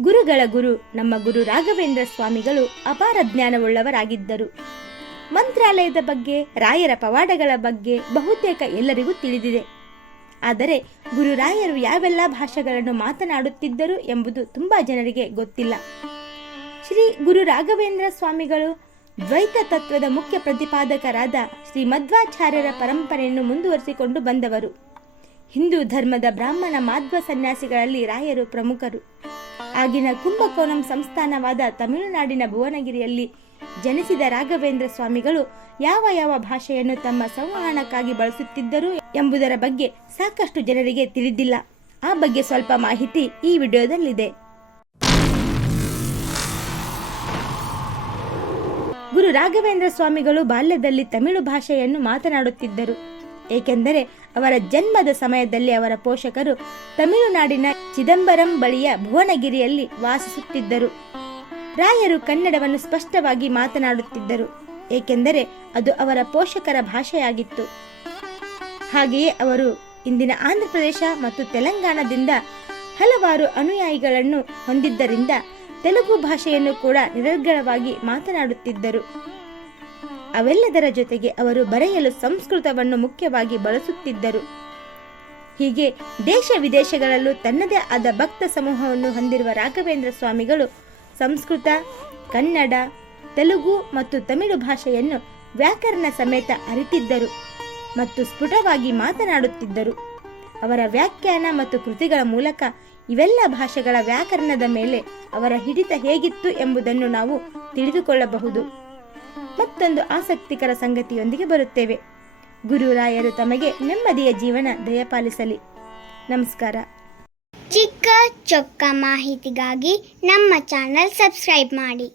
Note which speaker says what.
Speaker 1: ಗುರುಗಳ ಗುರು, ನಮ್ಮ ಗುರು ರಾಘವೇಂದ್ರ ಸ್ವಾಮಿಗಳು ಅಪಾರ ಜ್ಞಾನವುಳ್ಳವರಾಗಿದ್ದರು. ಮಂತ್ರಾಲಯದ ಬಗ್ಗೆ, ರಾಯರ ಪವಾಡಗಳ ಬಗ್ಗೆ ಬಹುತೇಕ ಎಲ್ಲರಿಗೂ ತಿಳಿದಿದೆ. ಆದರೆ ಗುರುರಾಯರು ಯಾವೆಲ್ಲ ಭಾಷೆಗಳನ್ನು ಮಾತನಾಡುತ್ತಿದ್ದರು ಎಂಬುದು ತುಂಬಾ ಜನರಿಗೆ ಗೊತ್ತಿಲ್ಲ. ಶ್ರೀ ಗುರು ರಾಘವೇಂದ್ರ ಸ್ವಾಮಿಗಳು ದ್ವೈತ ತತ್ವದ ಮುಖ್ಯ ಪ್ರತಿಪಾದಕರಾದ ಶ್ರೀ ಮಧ್ವಾಚಾರ್ಯರ ಪರಂಪರೆಯನ್ನು ಮುಂದುವರಿಸಿಕೊಂಡು ಬಂದವರು. ಹಿಂದೂ ಧರ್ಮದ ಬ್ರಾಹ್ಮಣ ಮಾಧ್ವ ಸನ್ಯಾಸಿಗಳಲ್ಲಿ ರಾಯರು ಪ್ರಮುಖರು. ಆಗಿನ ಕುಂಭಕೋಣಂ ಸಂಸ್ಥಾನವಾದ ತಮಿಳುನಾಡಿನ ಭುವನಗಿರಿಯಲ್ಲಿ ಜನಿಸಿದ ರಾಘವೇಂದ್ರ ಸ್ವಾಮಿಗಳು ಯಾವ ಯಾವ ಭಾಷೆಯನ್ನು ತಮ್ಮ ಸಂವಹನಕ್ಕಾಗಿ ಬಳಸುತ್ತಿದ್ದರು ಎಂಬುದರ ಬಗ್ಗೆ ಸಾಕಷ್ಟು ಜನರಿಗೆ ತಿಳಿದಿಲ್ಲ. ಆ ಬಗ್ಗೆ ಸ್ವಲ್ಪ ಮಾಹಿತಿ ಈ ವಿಡಿಯೋದಲ್ಲಿದೆ. ಗುರು ರಾಘವೇಂದ್ರ ಸ್ವಾಮಿಗಳು ಬಾಲ್ಯದಲ್ಲಿ ತಮಿಳು ಭಾಷೆಯನ್ನು ಮಾತನಾಡುತ್ತಿದ್ದರು. ಏಕೆಂದರೆ ಅವರ ಜನ್ಮದ ಸಮಯದಲ್ಲಿ ಅವರ ಪೋಷಕರು ತಮಿಳುನಾಡಿನ ಚಿದಂಬರಂ ಬಳಿಯ ಭುವನಗಿರಿಯಲ್ಲಿ ವಾಸಿಸುತ್ತಿದ್ದರು. ರಾಯರು ಕನ್ನಡವನ್ನು ಸ್ಪಷ್ಟವಾಗಿ ಮಾತನಾಡುತ್ತಿದ್ದರು, ಏಕೆಂದರೆ ಅದು ಅವರ ಪೋಷಕರ ಭಾಷೆಯಾಗಿತ್ತು. ಹಾಗೆಯೇ ಅವರು ಇಂದಿನ ಆಂಧ್ರಪ್ರದೇಶ ಮತ್ತು ತೆಲಂಗಾಣದಿಂದ ಹಲವಾರು ಅನುಯಾಯಿಗಳನ್ನು ಹೊಂದಿದ್ದರಿಂದ ತೆಲುಗು ಭಾಷೆಯನ್ನು ಕೂಡ ನಿರರ್ಗಳವಾಗಿ ಮಾತನಾಡುತ್ತಿದ್ದರು. ಅವೆಲ್ಲದರ ಜೊತೆಗೆ ಅವರು ಬರೆಯಲು ಸಂಸ್ಕೃತವನ್ನು ಮುಖ್ಯವಾಗಿ ಬಳಸುತ್ತಿದ್ದರು. ಹೀಗೆ ದೇಶ ವಿದೇಶಗಳಲ್ಲೂ ತನ್ನದೇ ಆದ ಭಕ್ತ ಸಮೂಹವನ್ನು ಹೊಂದಿರುವ ರಾಘವೇಂದ್ರ ಸ್ವಾಮಿಗಳು ಸಂಸ್ಕೃತ, ಕನ್ನಡ, ತೆಲುಗು ಮತ್ತು ತಮಿಳು ಭಾಷೆಯನ್ನು ವ್ಯಾಕರಣ ಸಮೇತ ಅರಿತಿದ್ದರು ಮತ್ತು ಸ್ಫುಟವಾಗಿ ಮಾತನಾಡುತ್ತಿದ್ದರು. ಅವರ ವ್ಯಾಖ್ಯಾನ ಮತ್ತು ಕೃತಿಗಳ ಮೂಲಕ ಇವೆಲ್ಲ ಭಾಷೆಗಳ ವ್ಯಾಕರಣದ ಮೇಲೆ ಅವರ ಹಿಡಿತ ಹೇಗಿತ್ತು ಎಂಬುದನ್ನು ನಾವು ತಿಳಿದುಕೊಳ್ಳಬಹುದು. ಮತ್ತೊಂದು ಆಸಕ್ತಿಕರ ಸಂಗತಿಯೊಂದಿಗೆ ಬರುತ್ತೇವೆ. ಗುರುರಾಯರು ತಮಗೆ ನೆಮ್ಮದಿಯ ಜೀವನ ದಯಪಾಲಿಸಲಿ. ನಮಸ್ಕಾರ.
Speaker 2: ಚಿಕ್ಕ ಚೊಕ್ಕ ಮಾಹಿತಿಗಾಗಿ ನಮ್ಮ ಚಾನಲ್ ಸಬ್ಸ್ಕ್ರೈಬ್ ಮಾಡಿ.